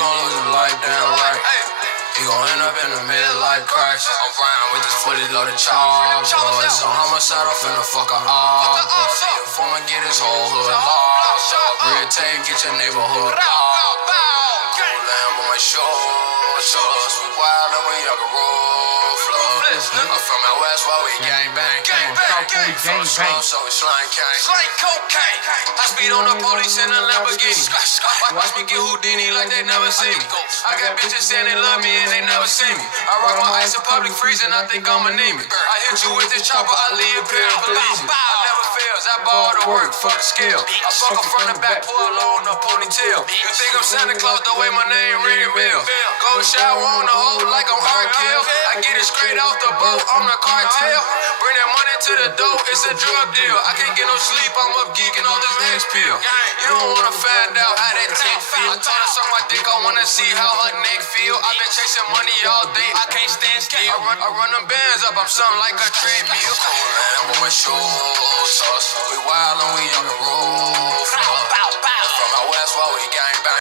gon' lose his life, damn right. He gon' end up in the midlife crisis. I'm riding with this fully loaded chopper. It's a homicide, I'm finna fuck her up. Before I get his whole hood locked. Real tape, get your neighborhood locked. Gold lamb on my shoulders. We wild and we young and roll flow. I'm from out west, while we gang bang. So we slang cocaine. I speed on the police in a Lamborghini. Watch me get Houdini like they never see me. I got bitches saying they love me and they never see me. I rock my ice in public freezing, I think I'm anemic. I hit you with this chopper, I leave paraplegic. I never fails, I ball to work, fuck the skill. I fuck her from the back, pull her low in the ponytail. You think I'm Santa Claus the way my name ring a bell. Go shower on the hole like I'm hard kill. I get it straight off the boat, I'm the cartel. Bring that money to the dope, it's a drug deal. I can't get no sleep, I'm up geeking on this next pill. You don't wanna find out how that tank feel. I told her suck my dick, I wanna see how her neck feel. I've been chasing money all day, I can't stand still. I run them bands up, I'm something like a treadmill. I'm on my shoulders, we wild.